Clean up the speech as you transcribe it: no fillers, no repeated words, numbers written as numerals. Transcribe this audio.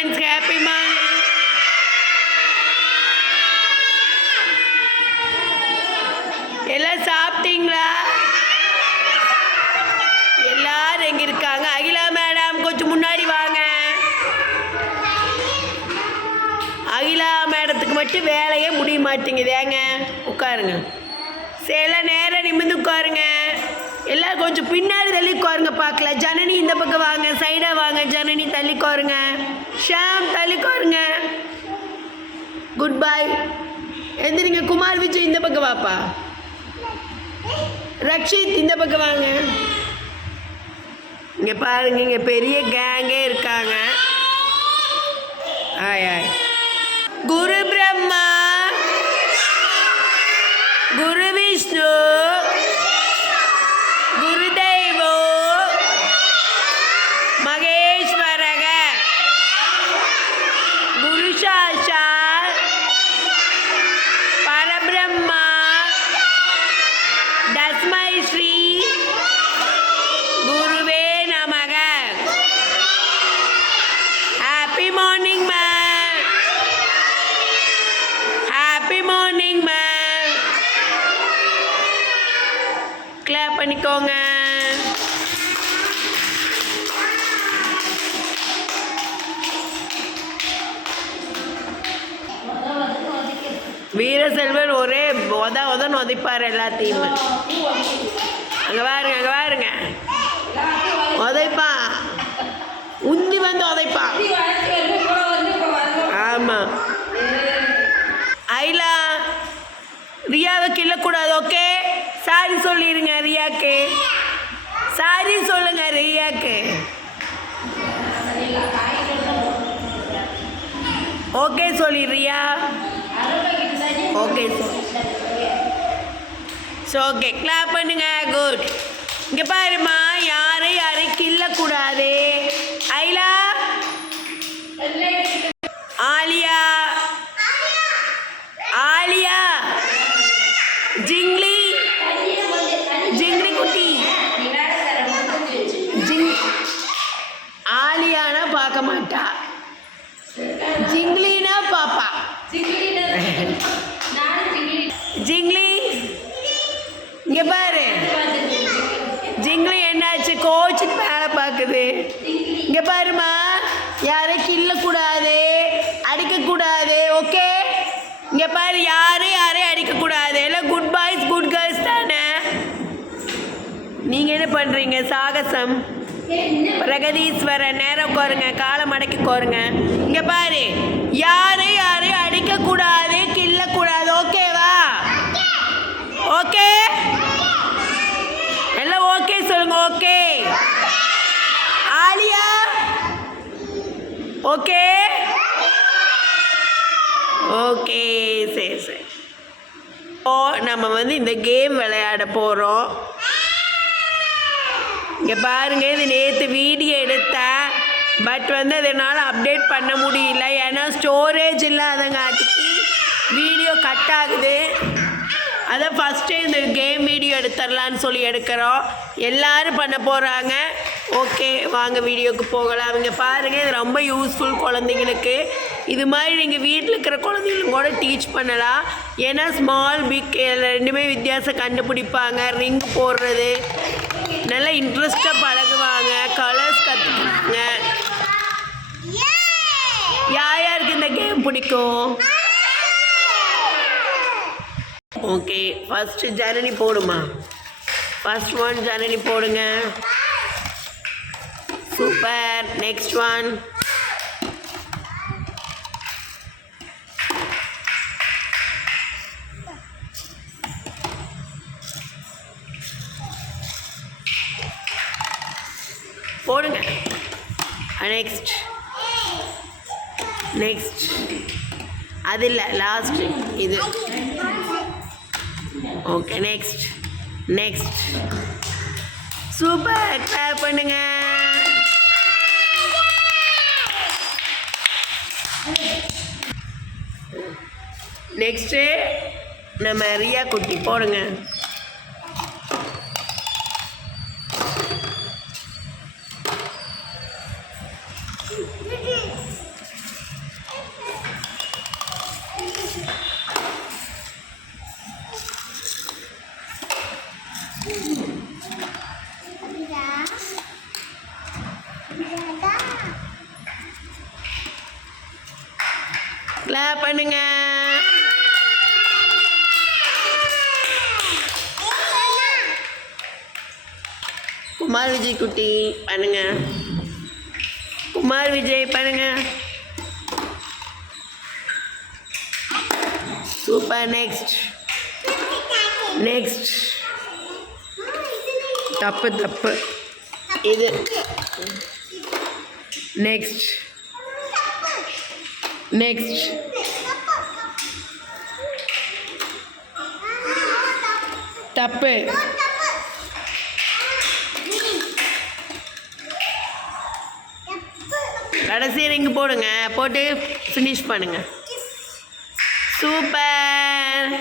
friends, happy morning. எல்லாம் சாப்பிட்டீங்களா? எல்லாரும் எங்க இருக்காங்க? அகிலா மேடம் கொஞ்சம் முன்னாடி வாங்க. அகிலா மேடத்துக்கு மட்டும் வேலையே முடிய மாட்டேங்குது. ஏங்க உட்காருங்க. சில நேரம் நிமிந்து உட்காருங்க. எல்லாம் கொஞ்சம் பின்னாடி தள்ளி உட்காருங்க பார்க்கலாம். ஜனனி இந்த பக்கம் வாங்க, சைடாக வாங்க. ஜனனி தள்ளி உட்காருங்க. ஷாம் தள்ளி உட்காருங்க. Good bye. எந்திரிங்க. குமார் விஜய் இந்த பக்கம் வாப்பா. ரக்ஷித் இந்த பக்கம் வாங்க. இங்கே பாருங்க, இங்கே பெரிய கேங்கே இருக்காங்க. ஆய் ஆய். குரு பிரம்மா, குரு விஷ்ணு, குருதேவோ மகேஸ்வரக, குரு சாட்சாத் பரபிரம்மா தஸ்மை ஸ்ரீ குருவே நமக. Happy morning ma'am. Happy morning ma'am. Clap பண்ணிக்கோங்க. வீரசெல்வன் ஒரே உதன்னு உதைப்பார் எல்லாத்தையும். அங்கே பாருங்க, அங்கே பாருங்க. உதைப்பான், உந்தி வந்து உதைப்பான். ஆமாம். ஐலா ரியாவை கிள்ளக்கூடாது. ஓகே, சாரி சொல்லிடுங்க ரியாக்கு. சாரி சொல்லுங்க ரியாக்கு. ஓகே சொல்லி ரியா. ஓகே ஓகே, கிளாப் பண்ணுங்க. குட். இங்கே பாருமா, யாரையும் கிள்ளக்கூடாது. ஐலா, ஆலியா, ஆலியா, ஜிங்லி, ஜிங்லி குட்டி. ஆலியானா பார்க்க மாட்டா, ஜிங்லினா பாப்பா. ஜிங்லி இங்கே பாரு. ஜிங்லி என்னாச்சு? கோச்சுக்கு மேலே பார்க்குது. இங்கே பாருமா, யாரையும் கிள்ளக்கூடாது, அடிக்கக்கூடாது. ஓகே, இங்கே பாரு, யாரையும் அடிக்கக்கூடாது. எல்லாம் குட் பாய்ஸ் குட் கேர்ள்ஸ் தானே. நீங்கள் என்ன பண்ணுறீங்க? சாகசம். பிரகதீஸ்வரன் நேரம் கோருங்க, காலை மடக்கி கோருங்க. இங்கே பாரு, யாரையும் அடிக்கக்கூடாது, கிள்ளக்கூடாது. ஓகேவா? ஓகே, எல்லாம் ஓகே சொல்லுங்க. ஓகே ஆலியா, ஓகே ஓகே, சரி சரி. ஓ, நம்ம இந்த கேம் விளையாட போகிறோம். இங்கே பாருங்க, இது நேற்று வீடியோ எடுத்தேன். பட் அதனால் அப்டேட் பண்ண முடியல. ஏன்னா ஸ்டோரேஜ் இல்லாதங்காட்டிக்கு வீடியோ கட் ஆகுது. அதான் ஃபஸ்ட்டே இந்த கேம் வீடியோ எடுத்துடலான்னு சொல்லி எடுக்கிறோம். எல்லோரும் பண்ண போகிறாங்க. ஓகே, வாங்க வீடியோவுக்கு போகலாம். இங்கே பாருங்கள், இது ரொம்ப யூஸ்ஃபுல் குழந்தைங்களுக்கு. இது மாதிரி நீங்கள் வீட்டில் இருக்கிற குழந்தைங்களுக்கு கூட டீச் பண்ணலாம். ஏன்னா ஸ்மால் பிக் ரெண்டுமே வித்தியாசம் கண்டுபிடிப்பாங்க. ரிங் போடுறது நல்லா இன்ட்ரெஸ்டாக பழகுவாங்க. கலர்ஸ் கற்றுக்குவாங்க. யாருக்கு இந்த கேம் பிடிக்கும்? ஓகே, ஃபஸ்ட்டு ஜனனி போடுமா. ஃபஸ்ட் ஒன் ஜனனி போடுங்க. சூப்பர். Next one. போடுங்க. Next next. அது இல்லை, லாஸ்ட் இது. Okay, next next. Super. Clap பண்ணுங்க. நெக்ஸ்ட்டு நம்ம ரியா குட்டி போடுங்க. கிளாப் பண்ணுங்க. குமார் விஜய் குட்டி பண்ணுங்க. குமார் விஜய் பண்ணுங்க. சூப்பர். Next next. தப்பு தப்பு இது. Next next. தப்பு. கடைசி ரிங் போடுங்க. போட்டு ஃபினிஷ் பண்ணுங்க. சூப்பர்.